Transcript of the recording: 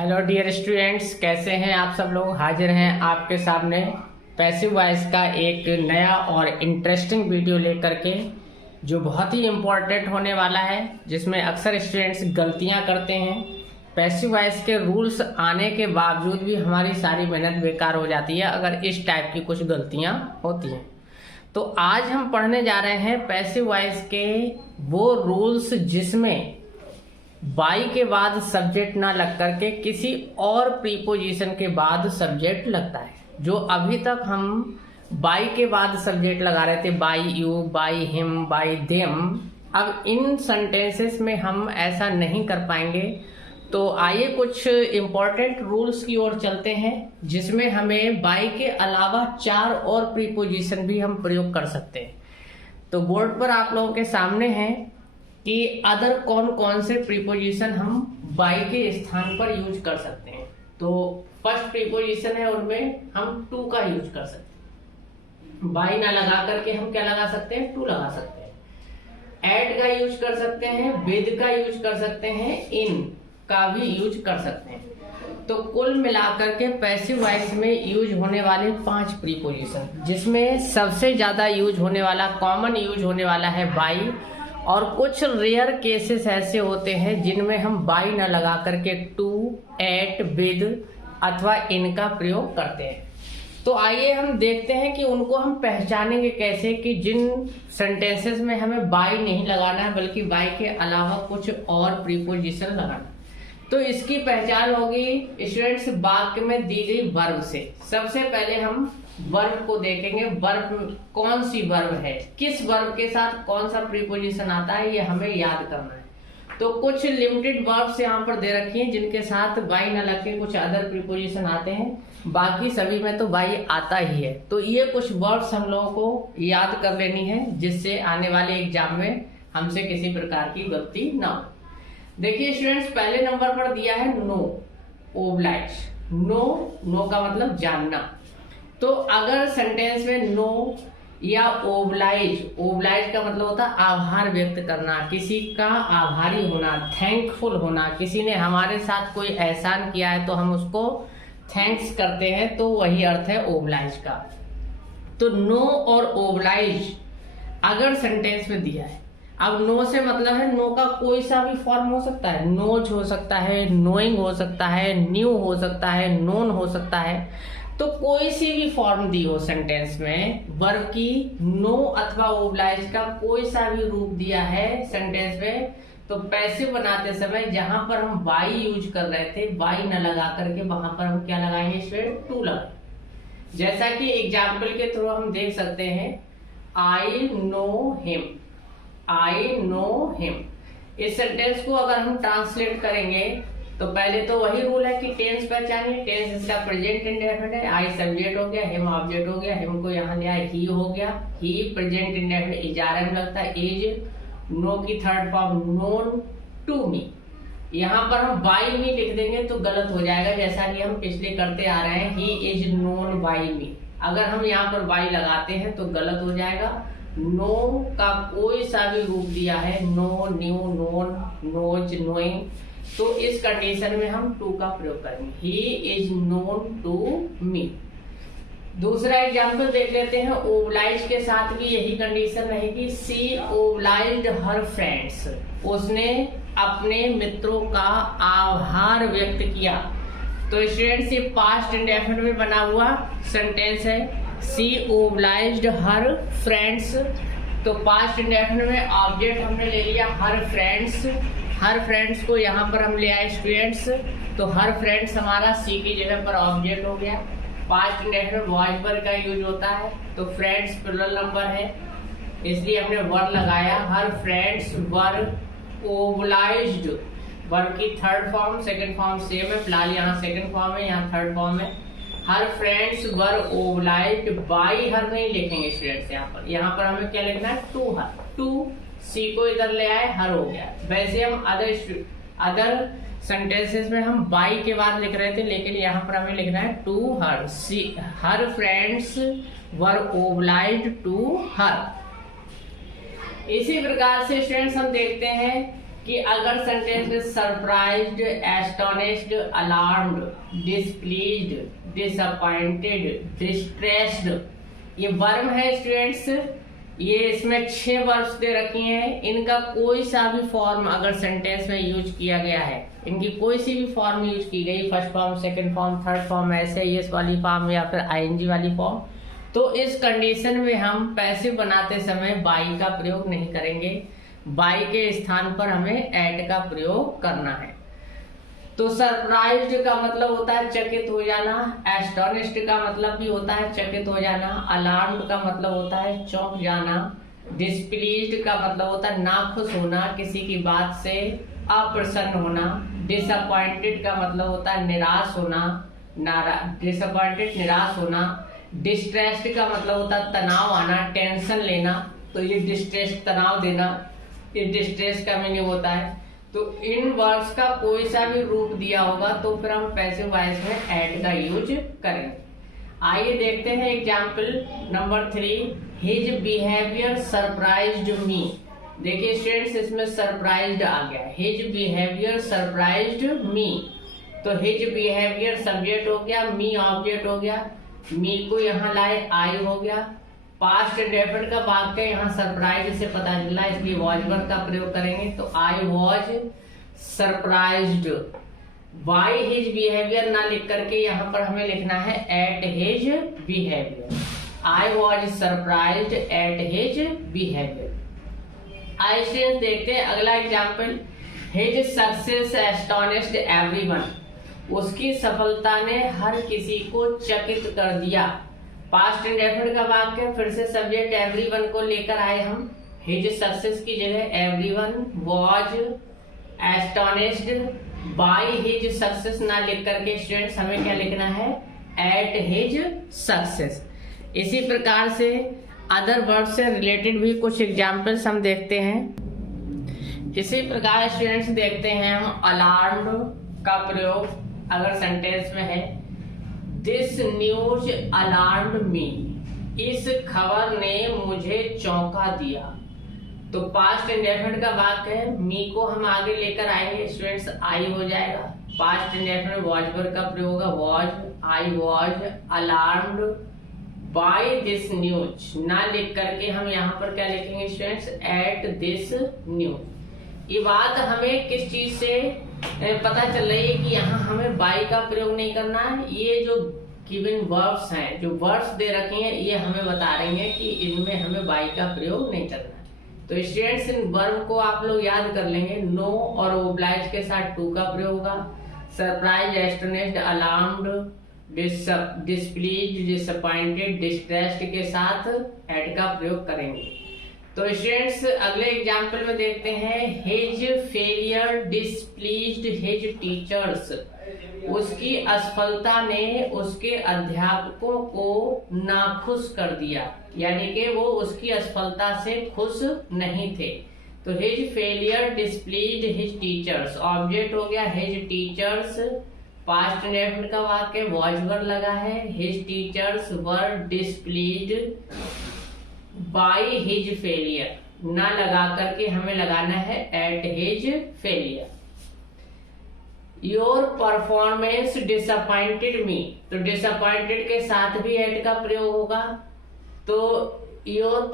Hello dear students, कैसे हैं आप सब लोग। हाजिर हैं आपके सामने पैसिव वॉइस का एक नया और इंटरेस्टिंग वीडियो लेकर के, जो बहुत ही इम्पोर्टेंट होने वाला है, जिसमें अक्सर स्टूडेंट्स गलतियां करते हैं। पैसिव वॉइस के रूल्स आने के बावजूद भी हमारी सारी मेहनत बेकार हो जाती है अगर इस टाइप की कुछ गलतियां होती हैं। तो आज हम पढ़ने जा रहे हैं पैसिव वॉइस के वो रूल्स जिसमें बाई के बाद सब्जेक्ट ना लग करके किसी और प्रीपोजिशन के बाद सब्जेक्ट लगता है। जो अभी तक हम बाई के बाद सब्जेक्ट लगा रहे थे, by you, by him, by them, अब इन सेंटेंसेस में हम ऐसा नहीं कर पाएंगे। तो आइए कुछ इम्पोर्टेंट रूल्स की ओर चलते हैं, जिसमें हमें बाई के अलावा 4 और प्रीपोजिशन भी हम प्रयोग कर सकते हैं। तो बोर्ड पर आप लोगों के सामने है कि अदर कौन कौन से प्रीपोजिशन हम बाई के स्थान पर यूज कर सकते हैं। तो फर्स्ट प्रीपोजिशन है, उनमें हम टू का यूज कर सकते हैं। बाई ना लगा करके हम क्या लगा सकते हैं, टू लगा सकते हैं। एट का यूज कर सकते हैं, विद का यूज कर सकते हैं, इन का भी यूज कर सकते हैं। तो कुल मिलाकर के पैसिव वॉइस में यूज होने वाले 5 प्रीपोजिशन, जिसमें सबसे ज्यादा यूज होने वाला, कॉमन यूज होने वाला है बाई। और कुछ रेयर केसेस ऐसे होते हैं जिनमें हम बाई न लगा करके टू, एट, विद अथवा इनका प्रयोग करते हैं। तो आइए हम देखते हैं कि उनको हम पहचानेंगे कैसे, कि जिन सेंटेंसेस में हमें बाई नहीं लगाना है बल्कि बाई के अलावा कुछ और प्रीपोजिशन लगाना। तो इसकी पहचान होगी स्टूडेंट्स वाक्य में दी गई वर्ब से। सबसे पहले हम वर्ब को देखेंगे। वर्ब कौन सी वर्ब है, किस वर्ब के साथ कौन सा प्रीपोजिशन आता है, ये हमें याद करना है। तो कुछ लिमिटेड वर्ब्स यहाँ पर दे रखी हैं जिनके साथ बाई न लग के कुछ अदर प्रीपोजिशन आते हैं, बाकी सभी में तो बाई आता ही है। तो ये कुछ वर्ब्स हम लोगों को याद कर लेनी है, जिससे आने वाले एग्जाम में हमसे किसी प्रकार की गलती ना हो। देखिए स्टूडेंट्स, पहले नंबर पर दिया है नो, ओब्लाइज। नो का मतलब जानना। तो अगर सेंटेंस में नो या ओब्लाइज का मतलब होता है आभार व्यक्त करना, किसी का आभारी होना, थैंकफुल होना। किसी ने हमारे साथ कोई एहसान किया है तो हम उसको थैंक्स करते हैं, तो वही अर्थ है ओब्लाइज का। तो नो और ओब्लाइज अगर सेंटेंस में दिया है, अब नो से मतलब है नो का कोई सा भी फॉर्म हो सकता है। नोज हो सकता है, नोइंग हो सकता है, न्यू हो सकता है, नोन हो सकता है। तो कोई सी भी फॉर्म दी हो सेंटेंस में वर्ब की, नो अथवा ओब्लाइज का कोई सा भी रूप दिया है सेंटेंस में, तो पैसिव बनाते समय जहां पर हम बाई यूज कर रहे थे, बाई न लगा करके वहां पर हम क्या लगाएंगे स्टूडेंट, टू लगाएंगे। जैसा कि एग्जाम्पल के थ्रू हम देख सकते हैं, I know him, I know him. इस सेंटेंस को अगर हम ट्रांसलेट करेंगे तो पहले तो वही रूल है कि टेंस पहचानिए। टेंस इसका प्रेजेंट इंडेफिनिट है, आई सब्जेक्ट हो गया, हिम ऑब्जेक्ट हो गया, हिम को यहाँ लिया, ही हो गया, ही प्रेजेंट इंडेफिनिट इजारे में लगता है, इज। नो की third form known to me. यहाँ पर हम बाई मी लिख देंगे तो गलत हो जाएगा, जैसा कि हम पिछले करते आ रहे हैं, ही इज नोन बाई मी। अगर हम यहाँ पर बाई लगाते हैं तो गलत हो जाएगा। नो का कोई सा भी रूप दिया है, know, knew, known, knows, knowing, तो इस कंडीशन में हम टू का प्रयोग करेंगे, he is known to me. दूसरा एग्जाम्पल देख लेते हैं, ओब्लाइज के साथ भी यही कंडीशन रहेगी। सी ओब्लाइज्ड हर फ्रेंड्स, उसने अपने मित्रों का आभार व्यक्त किया। तो स्टूडेंट्स, ये पास्ट इंडेफिनिट में बना हुआ सेंटेंस है, सी ओब्लाइज्ड हर फ्रेंड्स। तो पास्ट इंडेफिनिट में ऑब्जेक्ट हमने ले लिया हर फ्रेंड्स। हर फ्रेंड्स को यहाँ पर हम ले आए स्टूडेंट्स, तो हर फ्रेंड्स हमारा सी की जगह पर ऑब्जेक्ट हो गया। पास्ट इंडेफिनिट वॉइस वर्ब का यूज होता है, तो फ्रेंड्स प्लुरल नंबर है, इसलिए हमने वर्ब लगाया। Her friends were obliged, verb की third form, second form same है, फिलहाल यहाँ सेकंड फॉर्म है, यहाँ थर्ड फॉर्म है। हर friends were obliged by her नहीं लिखेंगे स्टूडेंट्स, यहाँ पर हमें क्या लिखना है, टू हर। टू सी को इधर ले आए, हर हो गया। वैसे हम अदर सेंटेंसेस में हम बाई के बाद लिख रहे थे, लेकिन यहाँ पर हमें लिखना है to her. See her friends were obliged to her. इसी प्रकार से स्टूडेंट्स हम देखते हैं कि कि अगर सेंटेंस में surprised, astonished, alarmed, displeased, disappointed, distressed, ये वर्ब है स्टूडेंट्स। ये इसमें 6 वर्ब्स दे रखी हैं। इनका कोई सा भी फॉर्म अगर सेंटेंस में यूज किया गया है, इनकी कोई सी भी फॉर्म यूज की गई, first form, second form, third form, ऐसे यस वाली फॉर्म या फिर आईएनजी वाली फॉर्म, तो इस कंडीशन में हम पैसिव बनाते समय बाई का प्रयोग नहीं करेंगे। बाई के स्थान पर हमें एट का प्रयोग करना है। तो सरप्राइज्ड का मतलब होता है चकित हो जाना, एस्टोनिश्ड का मतलब भी होता है चकित हो जाना, अलार्म्ड का मतलब होता है चौंक जाना, डिसप्लीज्ड का मतलब होता है नाखुश होना, किसी की बात से अप्रसन्न होना, डिसअपॉइंटेड का मतलब होता है निराश होना, डिसअपॉइंटेड निराश होना, डिस्ट्रेस्ड का मतलब होता है तनाव आना, टेंशन लेना, तो ये डिस्ट्रेस तनाव देना, ये डिस्ट्रेस का मीनिंग होता है। तो इन वर्ड्स का कोई सा भी रूप दिया होगा तो फिर हम पैसिव वॉइस में एट का यूज करेंगे। आइए देखते हैं example number 3, his behaviour surprised me. देखिए स्टूडेंट्स, इसमें सरप्राइज्ड आ गया, हिज बिहेवियर सरप्राइज्ड मी। तो हिज बिहेवियर सब्जेक्ट हो गया, मी ऑब्जेक्ट हो गया, मी को यहाँ लाए, आई हो गया, पास्ट डेफिनेट का वाक्य यहाँ सरप्राइज से पता चला, इसलिए वॉज वर्ब का प्रयोग करेंगे। तो I was surprised by his behaviour ना लिख करके यहाँ पर हमें लिखना है at his behaviour. I was surprised at his behaviour. I students देखते हैं अगला example, his success astonished everyone. उसकी सफलता ने हर किसी को चकित कर दिया। पास्ट इंडेफिनिट का वाक्य, फिर से सब्जेक्ट एवरीवन को लेकर आए हम, हिज सक्सेस की जगह everyone was astonished by his success ना लिख करके स्टूडेंट्स हमें क्या लिखना है, एट हिज सक्सेस। इसी प्रकार से अदर वर्ड से रिलेटेड भी कुछ एग्जाम्पल्स हम देखते हैं। इसी प्रकार स्टूडेंट्स देखते हैं हम अलार्म्ड का प्रयोग अगर सेंटेंस में है, दिस न्यूज अलार्म्ड मी। इस खबर ने मुझे चौंका दिया। तो पास्ट इंडेफिनिट का वाक्य है, मी को हम आगे लेकर आएंगे स्टूडेंट्स, आई हो जाएगा। पास्ट इंडेफिनिट वॉज वर्ब का प्रयोग होगा, was, I was alarmed by this news ना लिख करके हम यहाँ पर क्या लिखेंगे स्टूडेंट्स, एट दिस न्यूज। ये बात हमें किस चीज से पता चल रही है कि यहाँ हमें बाई का प्रयोग नहीं करना है। ये जो गिवन वर्ब्स हैं, जो वर्ब्स दे रखे हैं, ये हमें बता रही हैं कि इनमें हमें बाई का प्रयोग नहीं करना है। तो स्टूडेंट्स इन वर्ब को आप लोग याद कर लेंगे, नो और ओब्लाइज के साथ टू का प्रयोग होगा, surprise, astonished, alarmed, displeased, disappointed, distressed के साथ एट का प्रयोग करेंगे। तो स्टूडेंट्स अगले एग्जाम्पल में देखते हैं, his failure displeased his teachers. उसकी असफलता ने उसके अध्यापकों को नाखुश कर दिया, यानी कि वो उसकी असफलता से खुश नहीं थे। तो his failure displeased his teachers, object हो गया हिज टीचर्स, पास्ट इंडेफिनिट का वाक्य वॉज वर्ब लगा है, his teachers were displeased by his failure ना लगा करके हमें लगाना है at his failure. Your performance disappointed me. तो डिसअपॉइंटेड के साथ भी एट का प्रयोग होगा। तो योर